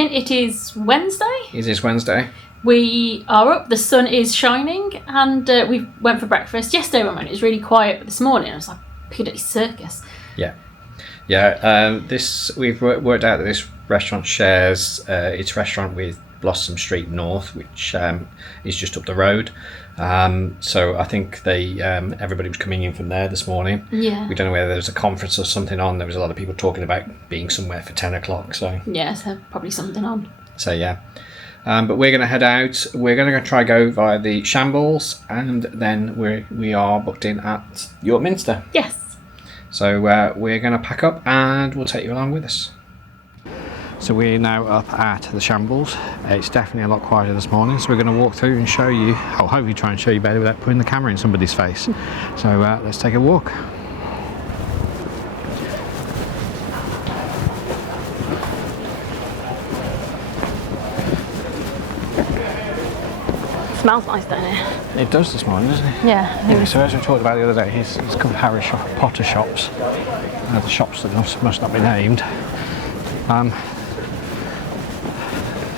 morning. It is Wednesday. It is Wednesday. We are up, the sun is shining, and we went for breakfast. Yesterday when it was really quiet, but this morning I was like, Piccadilly Circus. Yeah. We've worked out that this restaurant shares its restaurant with Blossom Street North, which is just up the road. So I think everybody was coming in from there this morning. Yeah. We don't know whether there was a conference or something on. There was a lot of people talking about being somewhere for 10 o'clock. So yeah, so probably something on. So yeah. But we're going to head out. We're going to try go via the Shambles, and then we are booked in at York Minster. Yes. So we're going to pack up and we'll take you along with us. So we're now up at the Shambles. It's definitely a lot quieter this morning, so we're going to walk through and show you, I'll hopefully try and show you better without putting the camera in somebody's face. So let's take a walk. It smells nice, don't it? It does this morning, doesn't it? Yeah. So as we talked about the other day, it's called Potter shops. The shops that must not be named.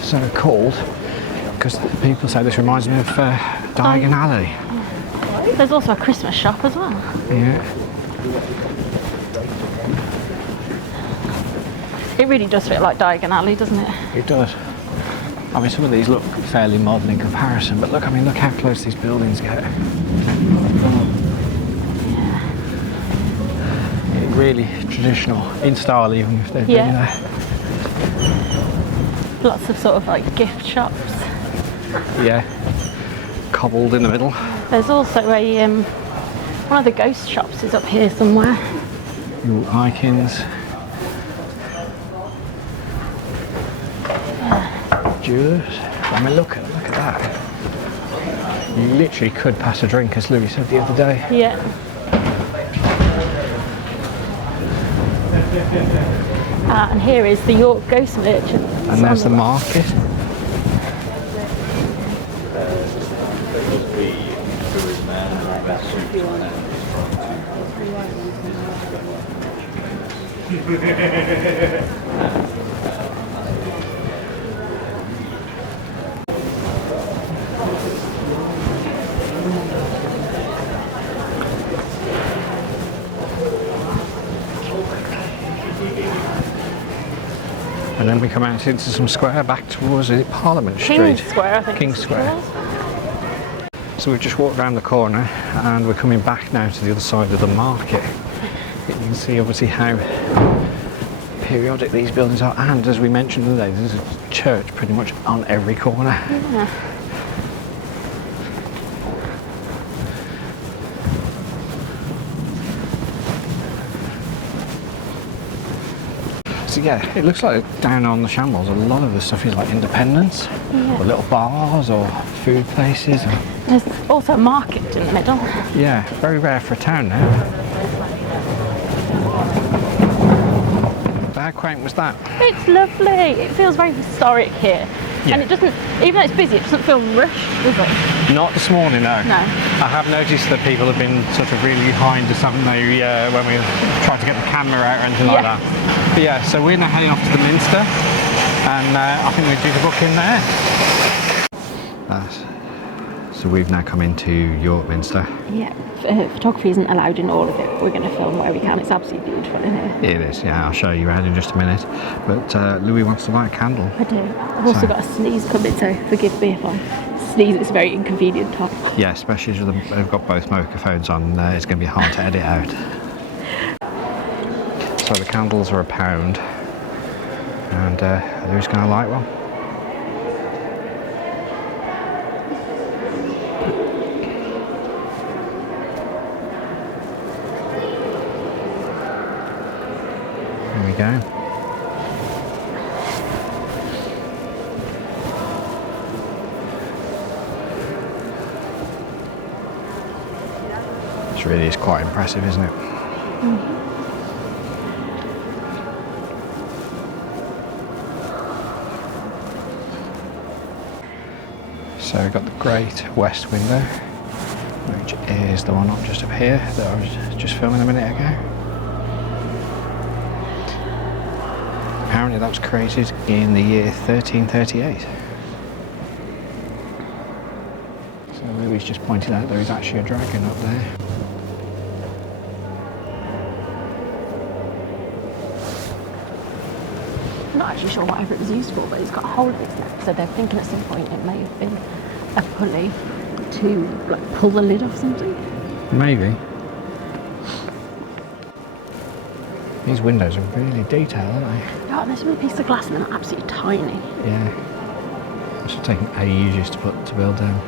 So called because people say this reminds me of Diagon Alley. There's also a Christmas shop as well. Yeah. It really does feel like Diagon Alley, doesn't it? It does. I mean, some of these look fairly modern in comparison, but look how close these buildings get. Yeah. Really traditional, in style even if they've been there. Lots of sort of like gift shops. Yeah, cobbled in the middle. There's also a one of the ghost shops is up here somewhere. Your Ikins. Jewelers. I mean, look at that. You literally could pass a drink, as Louis said the other day. Yeah. And here is the York Ghost Merchant. And there's the market. And then we come out into some square back towards Parliament Street. King's Square, I think. King's Square. So we've just walked around the corner and we're coming back now to the other side of the market. You can see obviously how periodic these buildings are, and as we mentioned today, there's a church pretty much on every corner. Yeah. So yeah, it looks like down on the Shambles a lot of the stuff is like independents, or little bars or food places. There's also a market in the middle. Yeah, very rare for a town now. But how quaint was that? It's lovely. It feels very historic here. Yeah. And it doesn't, even though it's busy, it doesn't feel rushed, does it? Not this morning, no. No. I have noticed that people have been sort of really behind us, haven't they, when we tried to get the camera out or anything like that. But yeah, so we're now heading off to the Minster, and I think we do the book in there. So we've now come into York Minster. Yeah, photography isn't allowed in all of it, but we're going to film where we can. It's absolutely beautiful in here. It is, yeah, I'll show you around in just a minute. But Louis wants to light a candle. I do. I've also got a sneeze coming, so forgive me if I sneeze. It's a very inconvenient time. Yeah, especially as they've got both microphones on, it's going to be hard to edit out. So the candles are £1, and Louis going to light one. There we go. This really is quite impressive, isn't it? Mm-hmm. So we've got the great west window, which is the one up just up here that I was just filming a minute ago. apparently that was created in the year 1338. So Louis just pointed out there is actually a dragon up there. I'm not actually sure whatever it was used for, but it's got a hole in its neck, so they're thinking at some point it may have been a pulley to like pull the lid off something. Maybe. These windows are really detailed, aren't they? Oh, and there's a piece of glass in them, absolutely tiny. Yeah. It's taken ages to build them.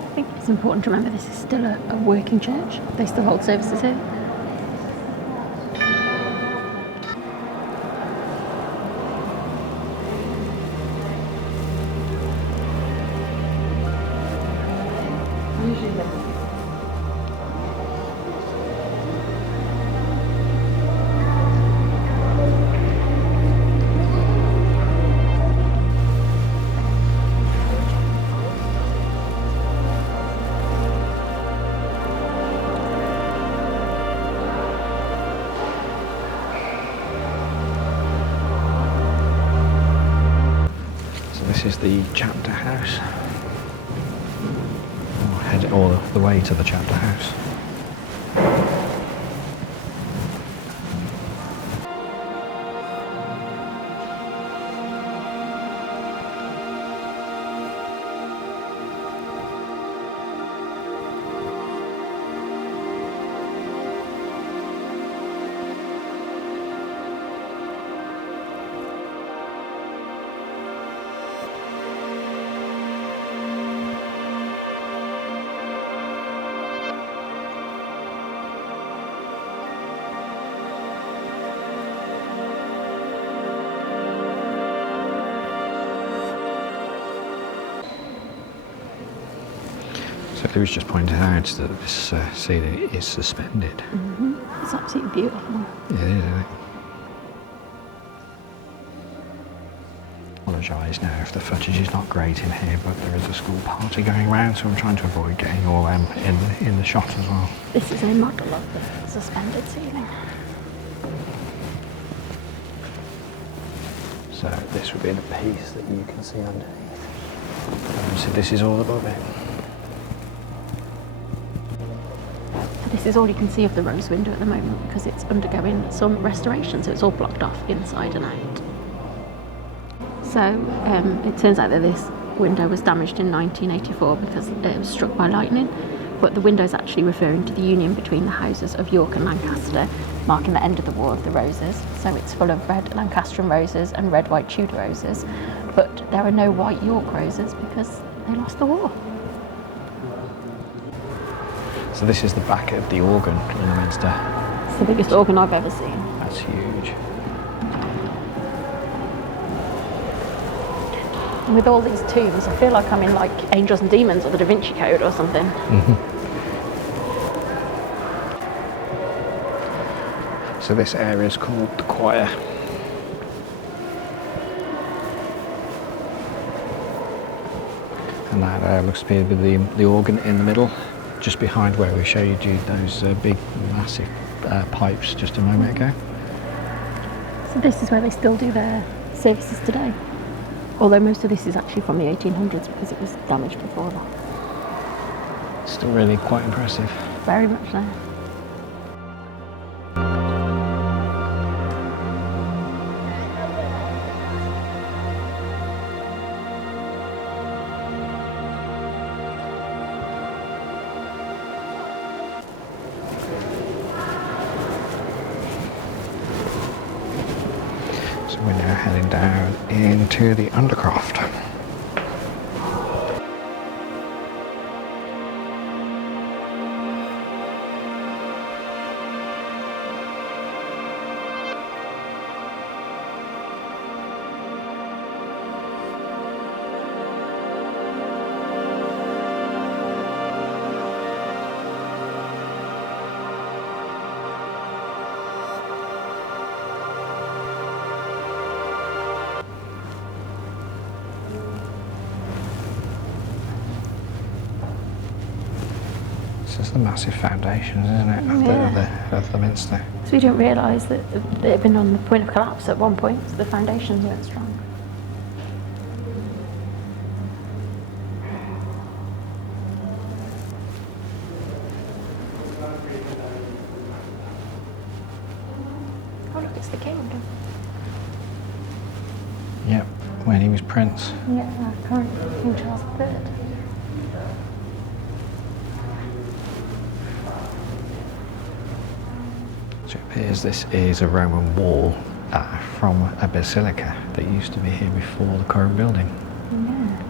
I think it's important to remember this is still a working church. They still hold services here. This is the chapter house. We'll head all the way to the chapter house. So Louis just pointed out that this ceiling is suspended. Mm-hmm. It's absolutely beautiful. It is, isn't it? Apologise now if the footage is not great in here, but there is a school party going around, so I'm trying to avoid getting all them in the shot as well. This is a model of the suspended ceiling. So this would be the piece that you can see underneath. So this is all above it. This is all you can see of the rose window at the moment because it's undergoing some restoration, so it's all blocked off inside and out. So it turns out that this window was damaged in 1984 because it was struck by lightning, but the window is actually referring to the union between the houses of York and Lancaster, marking the end of the War of the Roses. So it's full of red Lancastrian roses and red white Tudor roses, but there are no white York roses because they lost the war. So this is the back of the organ in the Minster. It's the biggest organ I've ever seen. That's huge. And with all these tombs, I feel like I'm in like Angels and Demons or the Da Vinci Code or something. Mm-hmm. So this area is called the choir. And that looks to be the organ in the middle, just behind where we showed you those big, massive pipes just a moment ago. So this is where they still do their services today. Although most of this is actually from the 1800s because it was damaged before that. Still really quite impressive. Very much so. So we're now heading down into the undercroft. This is the massive foundations, isn't it, of the Minster. So we didn't realise that it had been on the point of collapse at one point, so the foundations weren't strong. Oh look, it's the king. Yep, when he was Prince. Yeah, current King Charles III. So it appears this is a Roman wall from a basilica that used to be here before the current building. Yeah.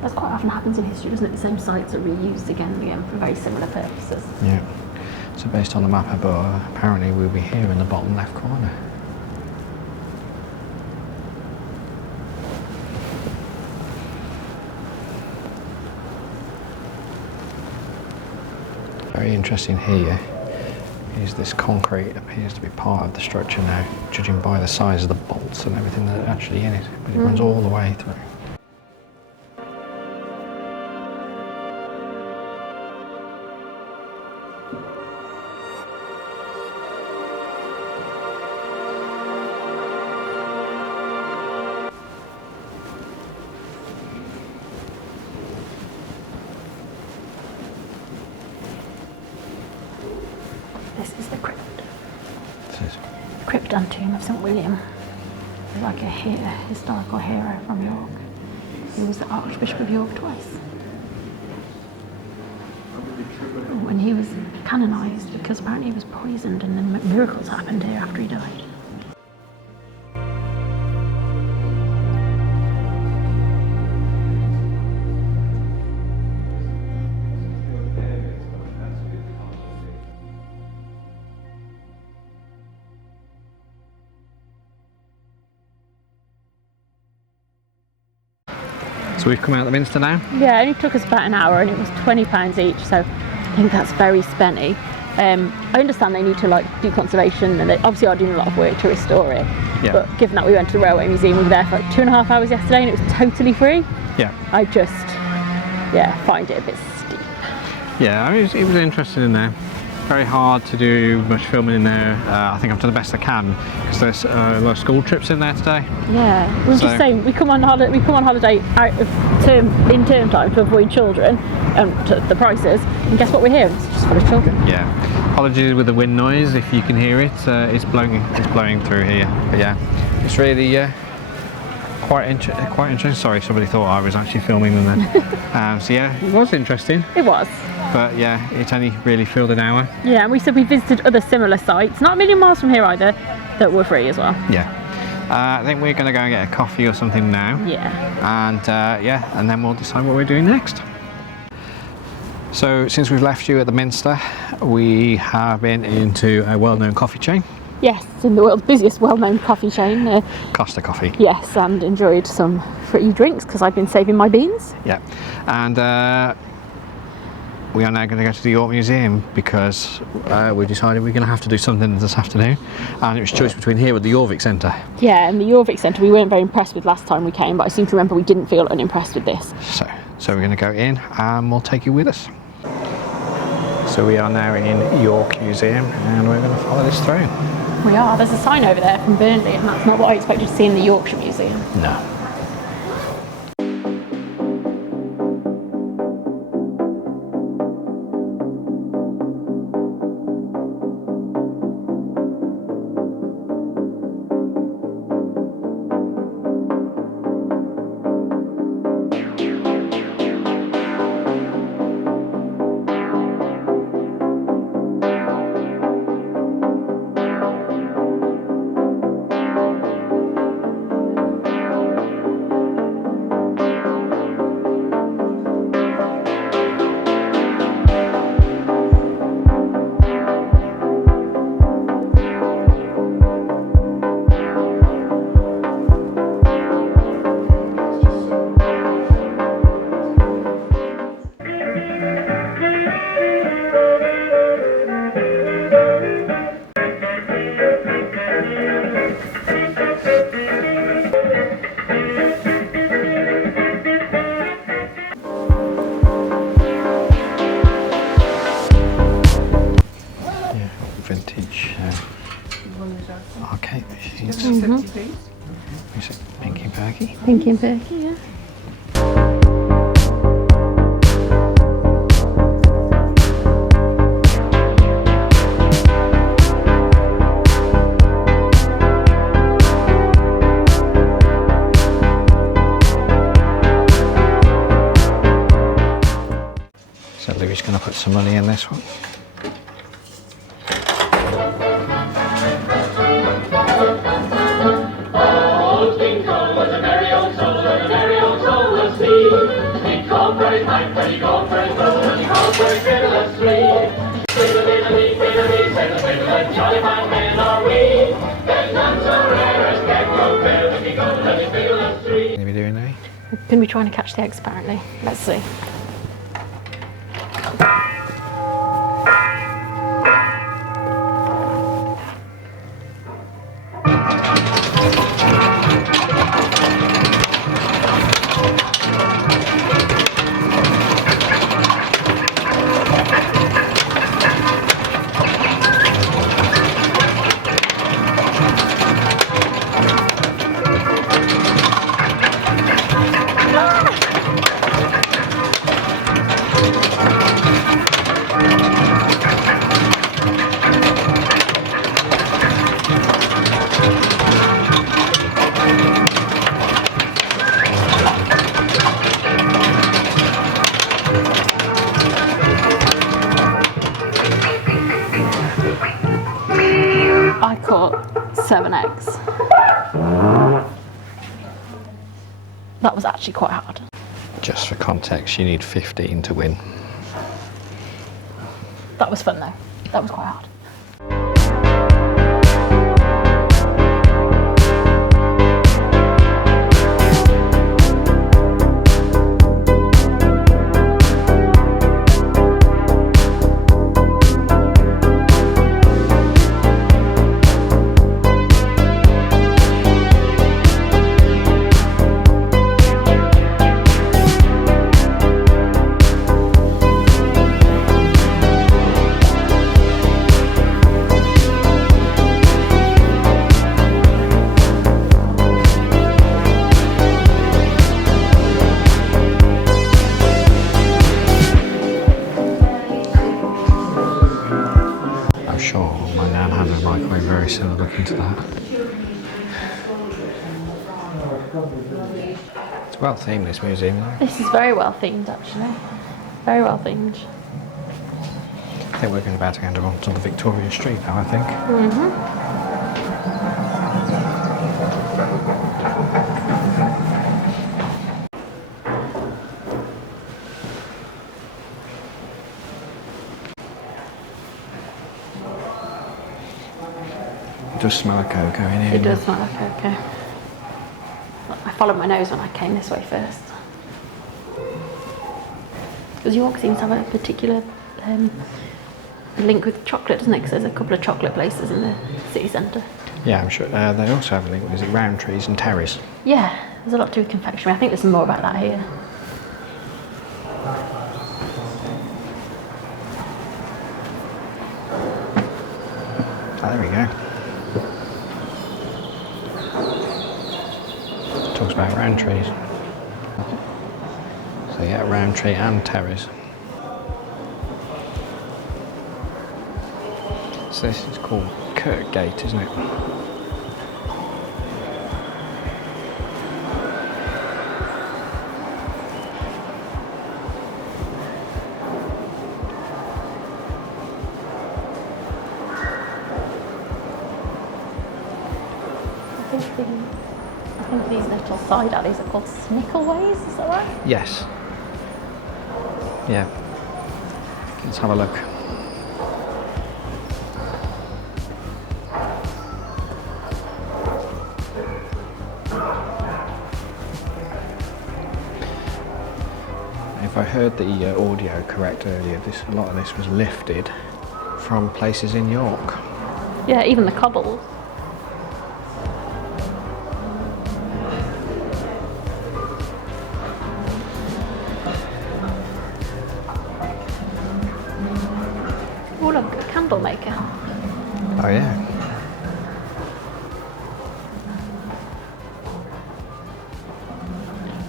That's quite often happens in history, doesn't it? The same sites are reused again and again for very similar purposes. Yeah. So based on the map above, apparently we'll be here in the bottom left corner. Very interesting here is this concrete appears to be part of the structure now, judging by the size of the bolts and everything that are actually in it, but it runs all the way through. This is the crypt. This is Crypt and tomb of St William. He's like a historical hero from York. He was the Archbishop of York twice. When he was canonised, because apparently he was poisoned and then miracles happened here after he died. So we've come out of the Minster now. Yeah, it only took us about an hour and it was £20 each, so I think that's very spenny. I understand they need to like do conservation and they obviously are doing a lot of work to restore it. Yeah. But given that we went to the Railway Museum, we were there for like 2.5 hours yesterday and it was totally free. Yeah. I just, find it a bit steep. Yeah, I mean, it was interesting in there. Very hard to do much filming in there. I think I've done the best I can because there's a lot of school trips in there today. Yeah, we were just saying we come on holiday out of term time to avoid children to the prices, and guess what we're here? It's just full of children. Yeah. Apologies with the wind noise if you can hear it. It's blowing through here. But yeah, it's really quite interesting. Sorry, somebody thought I was actually filming them then. So yeah, it was interesting. It was. But yeah, it's only really filled an hour. Yeah, and we said we visited other similar sites, not a million miles from here either, that were free as well. Yeah. I think we're going to go and get a coffee or something now. Yeah. And then we'll decide what we're doing next. So since we've left you at the Minster, we have been into a well-known coffee chain. Yes, it's in the world's busiest well-known coffee chain. Costa Coffee. Yes, and enjoyed some free drinks because I've been saving my beans. Yeah. And we are now going to go to the York Museum because we decided we're going to have to do something this afternoon, and it was a choice between here or the Jorvik Centre. Yeah, and the Jorvik Centre we weren't very impressed with last time we came, but I seem to remember we didn't feel unimpressed with this. So we're going to go in and we'll take you with us. So we are now in York Museum and we're going to follow this through. We are. There's a sign over there from Burnley and that's not what I expected to see in the Yorkshire Museum. No. vintage arcade machines. Is it Pinky and Perky? Pinky and Perky, yeah. So Louis going to put some money in this one. What are we doing, Louis? We're going to be trying to catch the eggs apparently. Let's see. I caught 7 eggs. That was actually quite hard. Just for context, you need 15 to win. That was fun though. That was quite hard. I'm sure my nan has a microwave very similar looking to that. It's well themed, this museum though. This is very well themed actually. Very well themed. I think we're about to go onto the Victoria Street now, I think. It does smell like cocoa in here. It does smell like cocoa. I followed my nose when I came this way first. Because York seems to have a particular link with chocolate, doesn't it? Because there's a couple of chocolate places in the city centre. Yeah, I'm sure. They also have a link with Roundtrees and Terry's. Yeah, there's a lot to do with confectionery. I think there's more about that here. Oh, there we go. Talks about Roundtrees. So yeah, Roundtree and Terry's. So this is called Kirkgate, isn't it? I think these little side alleys are called Snickleways, is that right? Yes. Yeah. Let's have a look. If I heard the audio correct earlier, a lot of this was lifted from places in York. Yeah, even the cobbles. Oh look, a candle maker. Oh yeah.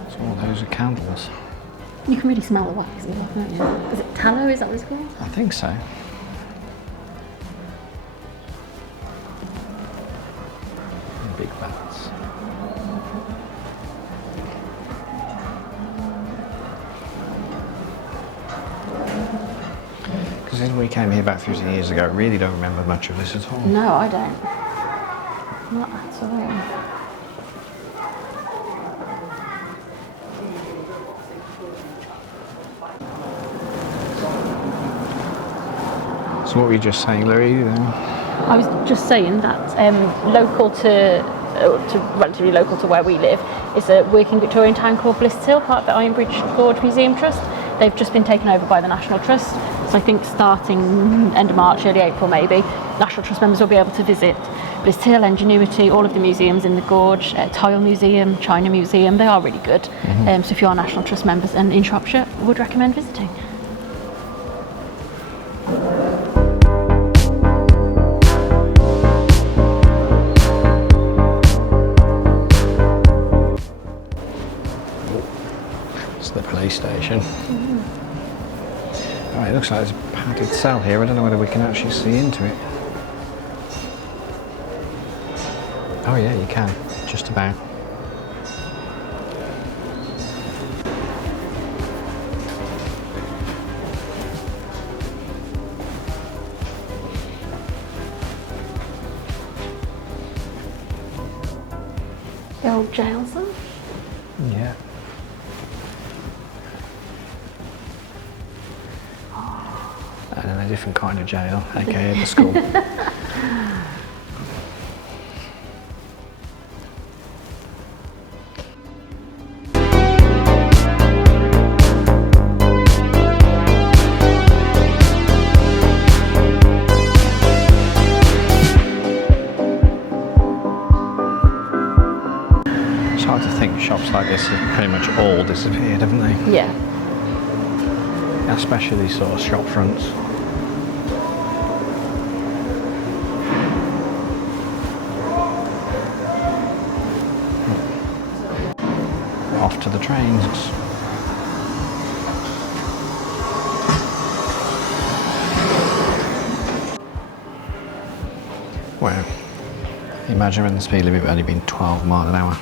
So all those are candles. You can really smell the wax as well, can't you? Is it tallow? Is that what it's called? I think so. Big bats. Because when we came here about 15 years ago, I really don't remember much of this at all. No, I don't. Not at all. So what were you just saying, Louis? I was just saying that local to relatively local to where we live is a working Victorian town called Blisshill, part of the Ironbridge Gorge Museum Trust. They've just been taken over by the National Trust. So I think starting end of March, early April maybe, National Trust members will be able to visit Blisshill, Ingenuity, all of the museums in the gorge, Tile Museum, China Museum. They are really good. So if you are National Trust members and in Shropshire, I would recommend visiting. The police station. Oh, it looks like there's a padded cell here. I don't know whether we can actually see into it. Oh yeah, you can, just about. The old jail cell? Yeah. And then a different kind of jail, aka the school. It's hard to think shops like this have pretty much all disappeared, haven't they? Yeah. Especially these sort of shop fronts. Off to the trains. Wow. Imagine when the speed limit had only been 12 miles an hour.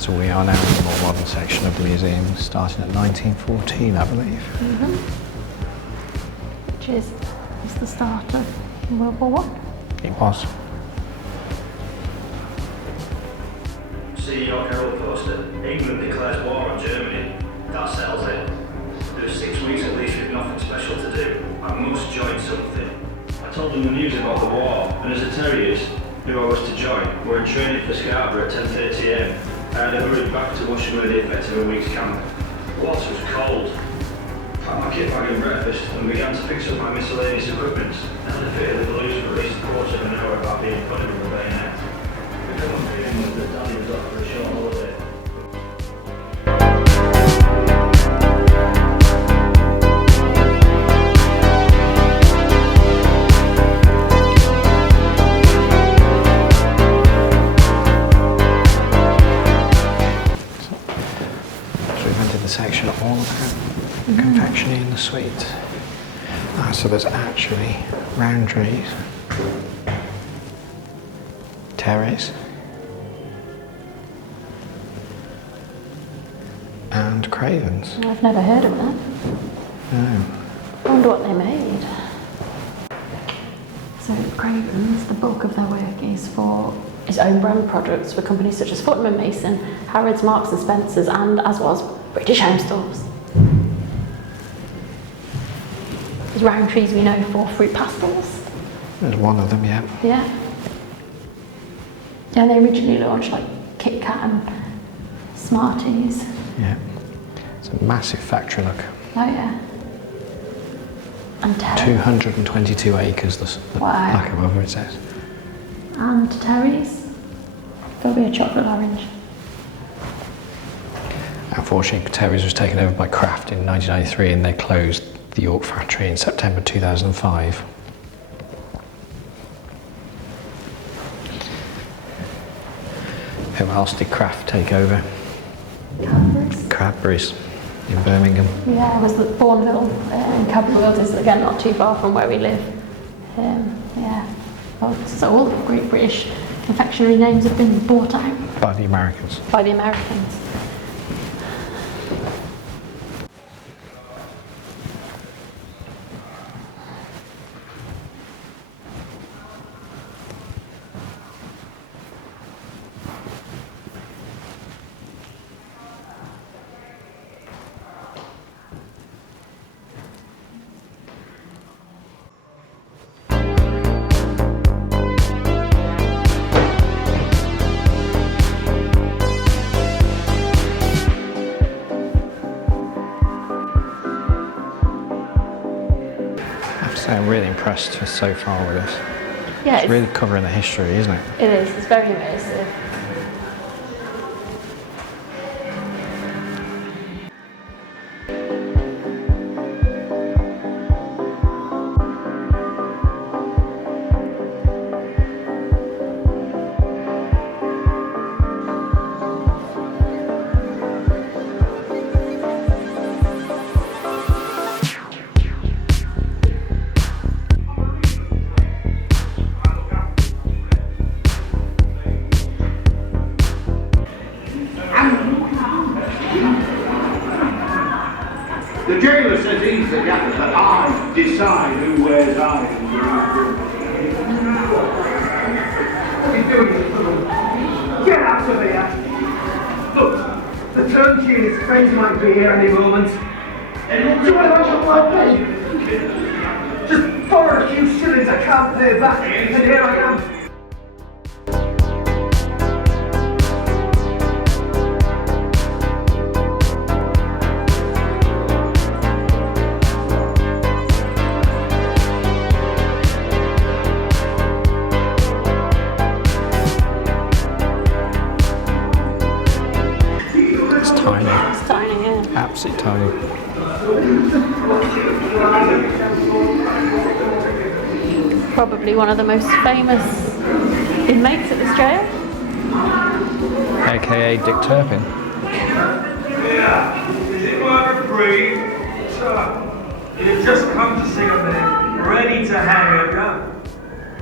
So we are now in the more modern section of the museum, starting at 1914, I believe. Which is the start of World War I. It was. See York Herald poster. England declares war on Germany. That settles it. There's 6 weeks at least with nothing special to do. I must join something. I told them the news about the war, and as the terriers, who I was to join, were in training for Scarborough at 10:30 am. I hurried back to Wushing with the effect of a week's camp. Water was cold. Packed my kit bag and breakfast and began to fix up my miscellaneous equipment. Held the fear of the police for at least a quarter of an hour about being put with a bayonet. The common feeling was that Danny was off for a short holiday. Section all about confectionery and the sweets. So there's actually Roundtrees, Terry's, and Cravens. I've never heard of that. No. I wonder what they made. So Cravens, the bulk of their work is for its own brand products for companies such as Fortnum & Mason, Harrods, Marks & Spencers, and, as was, British Home Stores. There's Roundtrees we know for fruit pastels. There's one of them, yeah. Yeah. Yeah, they originally launched like Kit Kat and Smarties. Yeah. It's a massive factory, look. Oh yeah. And Terry. 222 acres, the Wow. back above where it says. And Terry's. There'll be a chocolate orange. Unfortunately, Terry's was taken over by Kraft in 1993 and they closed the York factory in September 2005. Who else did Kraft take over? Cadbury's in Birmingham. Yeah, it was the Bourneville and Cadbury is again not too far from where we live. Yeah, well, so all the great British confectionery names have been bought out By the Americans. by the Americans. I'm really impressed so far with this. Yeah, It's really covering the history, isn't it? it is. It's very immersive. The jailer says he's the gaffer, but I decide who wears eyes. What are you doing? Get out of here! Look, the turnkey and his friends might be here any moment. Do you want to have my pay? Just borrow a few shillings I can't pay back, and here I am. It's tiny. It's tiny, yeah. Absolutely tiny. Probably one of the most famous inmates at this jail. AKA Dick Turpin. Yeah, is it worth a breathe? You've just come to see a man, ready to hang it, yeah?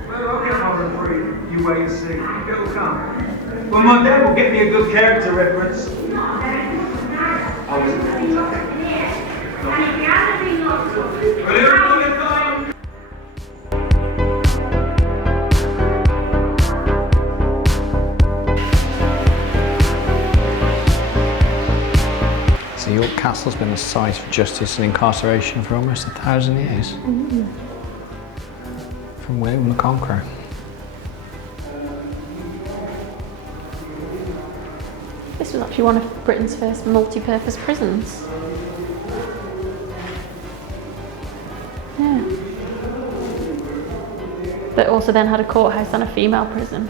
Well, I'll get my reprieve. You wait and see. It'll come. Well, my dad will get me a good character reference. I was Well, everyone get going. So York Castle's been a site of justice and incarceration for almost 1,000 years. From William the Conqueror. This was actually one of Britain's first multi-purpose prisons. Yeah. But also then had a courthouse and a female prison.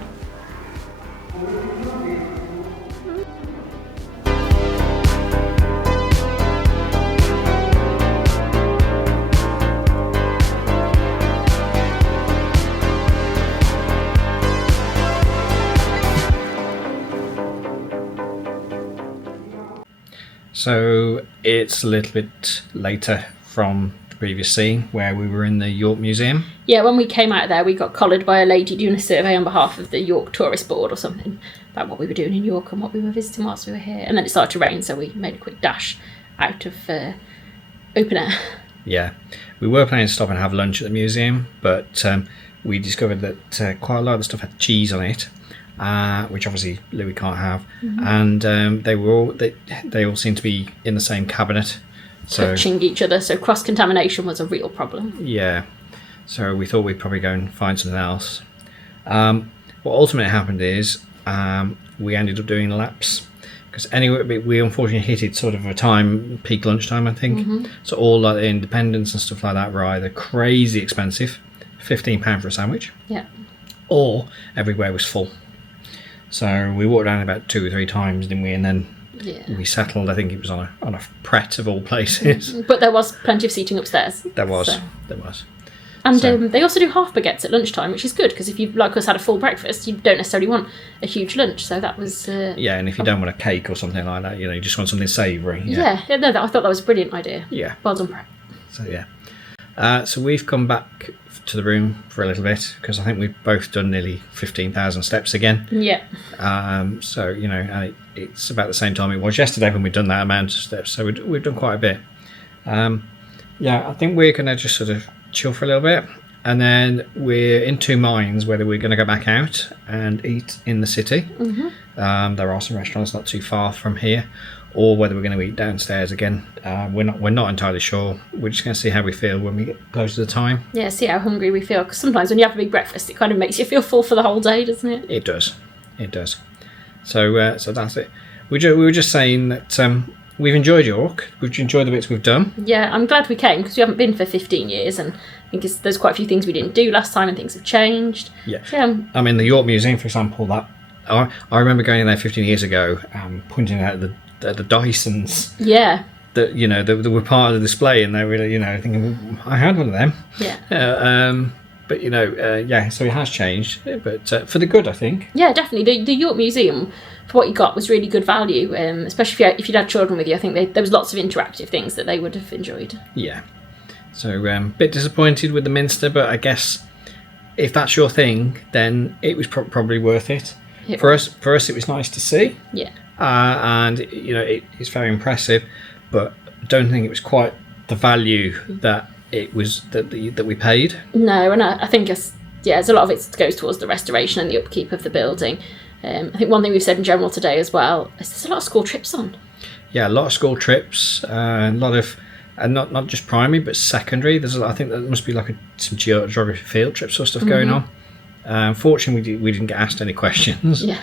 So it's a little bit later from the previous scene where we were in the York Museum. Yeah, when we came out of there, we got collared by a lady doing a survey on behalf of the York Tourist Board or something about what we were doing in York and what we were visiting whilst we were here. And then it started to rain, so we made a quick dash out of open air. Yeah, we were planning to stop and have lunch at the museum, but we discovered that quite a lot of the stuff had cheese on it, which obviously Louis can't have, and they all seem to be in the same cabinet. So Touching each other, so cross-contamination was a real problem. yeah, so we thought we'd probably go and find something else. What ultimately happened is we ended up doing laps. Because anyway, we unfortunately hit it sort of a time, peak lunchtime, I think. So all like the Independence and stuff like that were either crazy expensive, £15 for a sandwich, Yeah. or everywhere was full. So we walked around about 2 or 3 times, didn't we? And then Yeah. We settled, I think it was on a Pret of all places. But there was plenty of seating upstairs. There was. So. There was. And So- they also do half baguettes at lunchtime, which is good because if you, like us, had a full breakfast, you don't necessarily want a huge lunch. So that was... Yeah, and if you don't want a cake or something like that, you just want something savoury. Yeah, no, I thought that was a brilliant idea. Yeah. Well done, Brett. So, yeah. So we've come back to the room for a little bit because I think we've both done nearly 15,000 steps again. Yeah. So, and it's about the same time it was yesterday when we'd done that amount of steps. So we've done quite a bit. Yeah, I think we're going to just sort of chill for a little bit. And then we're in two minds whether we're going to go back out and eat in the city. Mm-hmm. There are some restaurants not too far from here, or whether we're going to eat downstairs again. We're not entirely sure. We're just going to see how we feel when we get close to the time. Yeah, see how hungry we feel. Because sometimes when you have a big breakfast, it kind of makes you feel full for the whole day, doesn't it? It does. So that's it. We were just saying that we've enjoyed York. We've enjoyed the bits we've done. Yeah, I'm glad we came because we haven't been for 15 years and I think there's quite a few things we didn't do last time and things have changed. Yeah. So, I mean, the York Museum, for example, that I remember going in there 15 years ago, pointing out the Dysons yeah. that that were part of the display, and they were thinking I had one of them. Yeah. But so it has changed, but for the good, I think. Yeah, definitely. The York Museum, for what you got, was really good value, especially if you'd had children with you. I think there was lots of interactive things that they would have enjoyed. Yeah. So bit disappointed with the Minster, but I guess if that's your thing, then it was probably worth it. For us, it was nice to see. Yeah. And it's very impressive, but I don't think it was quite the value that it was that we paid. No, and I think there's a lot of it goes towards the restoration and the upkeep of the building. I think one thing we've said in general today as well is there's a lot of school trips on. Yeah, a lot of school trips, a lot of, and not just primary but secondary. I think there must be like some geography field trips sort of stuff going on. Fortunately, we didn't get asked any questions. Yeah.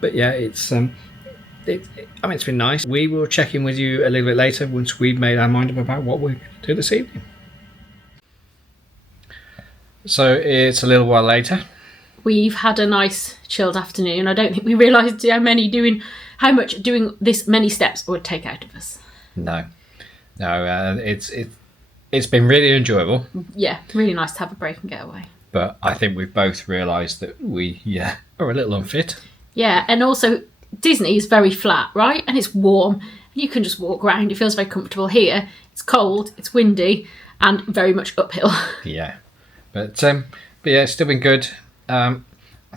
But yeah, it's it's been nice. We will check in with you a little bit later once we've made our mind up about what we're going to do this evening. So it's a little while later. We've had a nice chilled afternoon. I don't think we realised how much doing this many steps would take out of us. No, it's been really enjoyable. Yeah, really nice to have a break and get away. But I think we've both realised that we are a little unfit. Yeah, and also Disney is very flat, right? And it's warm. You can just walk around. It feels very comfortable. Here, it's cold, it's windy, and very much uphill. Yeah, but yeah, it's still been good. I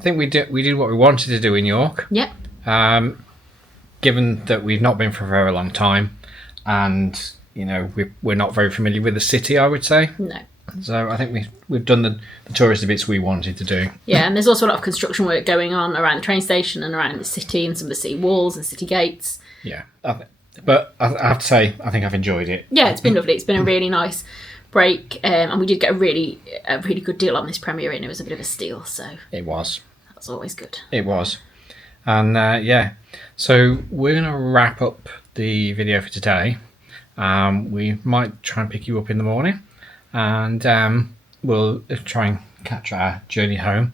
think we did what we wanted to do in York. Yep. Given that we've not been for a very long time, and we're not very familiar with the city, I would say. No. So I think we've done the touristy bits we wanted to do. Yeah, and there's also a lot of construction work going on around the train station and around the city and some of the city walls and city gates. Yeah, but I have to say I think I've enjoyed it. Yeah, it's been lovely. It's been a really nice break, and we did get a really good deal on this Premier Inn. It was a bit of a steal, so it was. That's always good. It was, and so we're gonna wrap up the video for today. We might try and pick you up in the morning. And we'll try and catch our journey home,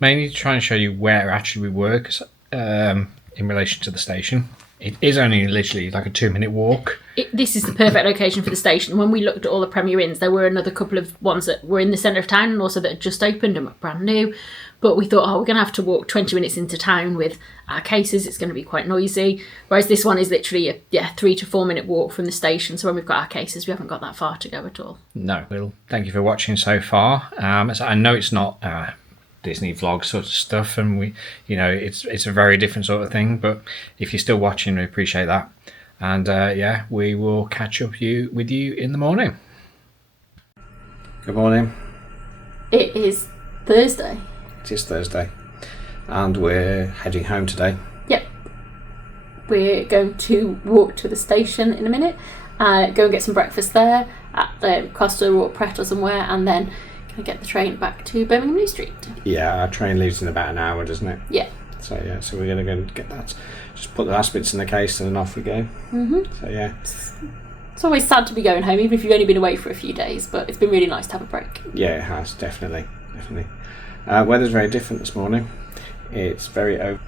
mainly to try and show you where actually we were, 'cause, in relation to the station. It is only literally like a 2-minute walk. This is the perfect location for the station. When we looked at all the Premier Inns, there were another couple of ones that were in the centre of town and also that had just opened and were brand new. But we thought, we're going to have to walk 20 minutes into town with our cases. It's going to be quite noisy. Whereas this one is literally a 3 to 4 minute walk from the station. So when we've got our cases, we haven't got that far to go at all. No. Well, thank you for watching so far. I know it's not Disney vlog sort of stuff, and it's a very different sort of thing. But if you're still watching, we appreciate that. And we will catch up with you in the morning. Good morning. It is Thursday. It is Thursday, and we're heading home today. Yep. We're going to walk to the station in a minute, go and get some breakfast there at the Costa or Pret or somewhere, and then going to get the train back to Birmingham New Street. Yeah, our train leaves in about an hour, doesn't it? Yeah. So we're going to go and get that. Just put the last bits in the case and then off we go. Mm-hmm. So yeah. It's always sad to be going home, even if you've only been away for a few days, but it's been really nice to have a break. Yeah, it has, definitely. Weather's very different this morning. It's very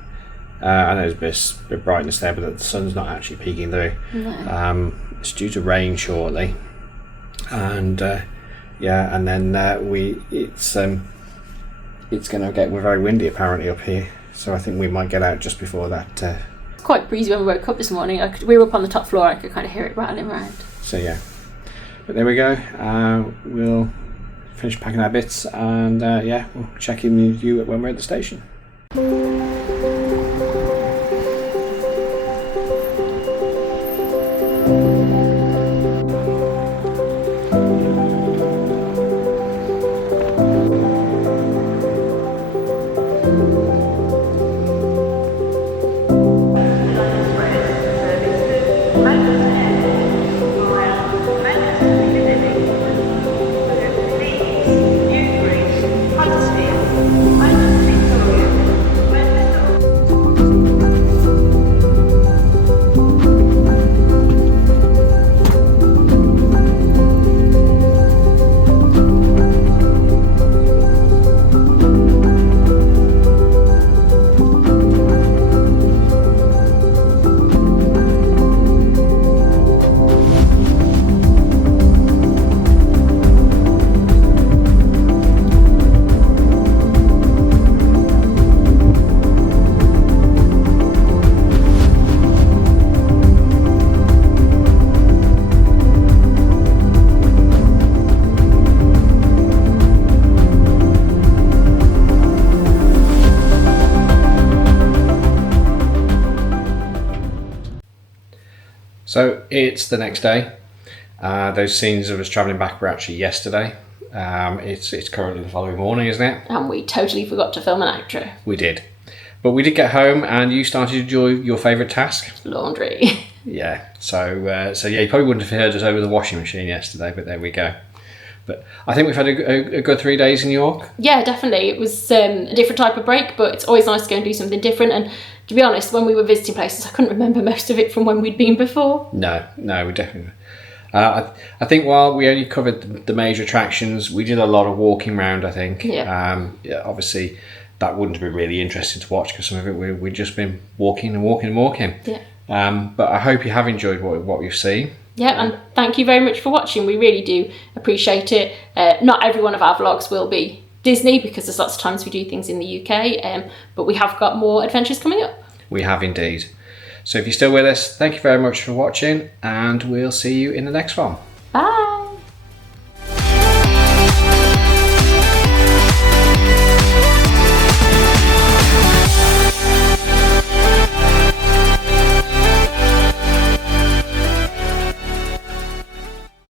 I know there's a bit of brightness there, but the sun's not actually peeking through. No. It's due to rain shortly, and yeah, and then it's going to get, we're very windy apparently up here, so I think we might get out just before that. It's quite breezy when we woke up this morning. We were up on the top floor. I could kind of hear it rattling around. So yeah, but there we go. We'll finish packing our bits, and yeah, we'll check in with you when we're at the station. So it's the next day. Those scenes of us travelling back were actually yesterday. It's currently the following morning, isn't it? And we totally forgot to film an outro. We did. But we did get home and you started to do your favourite task. Laundry. Yeah. So yeah, you probably wouldn't have heard us over the washing machine yesterday, but there we go. But I think we've had a good 3 days in York. Yeah, definitely. It was a different type of break, but it's always nice to go and do something different. And to be honest, when we were visiting places, I couldn't remember most of it from when we'd been before. No, we definitely. I think while we only covered the major attractions, we did a lot of walking around, I think. Yeah. Yeah, obviously, that wouldn't have been really interesting to watch because some of it we've just been walking and walking and walking. Yeah. But I hope you have enjoyed what you've seen. Yeah, and thank you very much for watching. We really do appreciate it. Not every one of our vlogs will be Disney because there's lots of times we do things in the UK, but we have got more adventures coming up. We have indeed. So if you're still with us, thank you very much for watching, and we'll see you in the next one. Bye!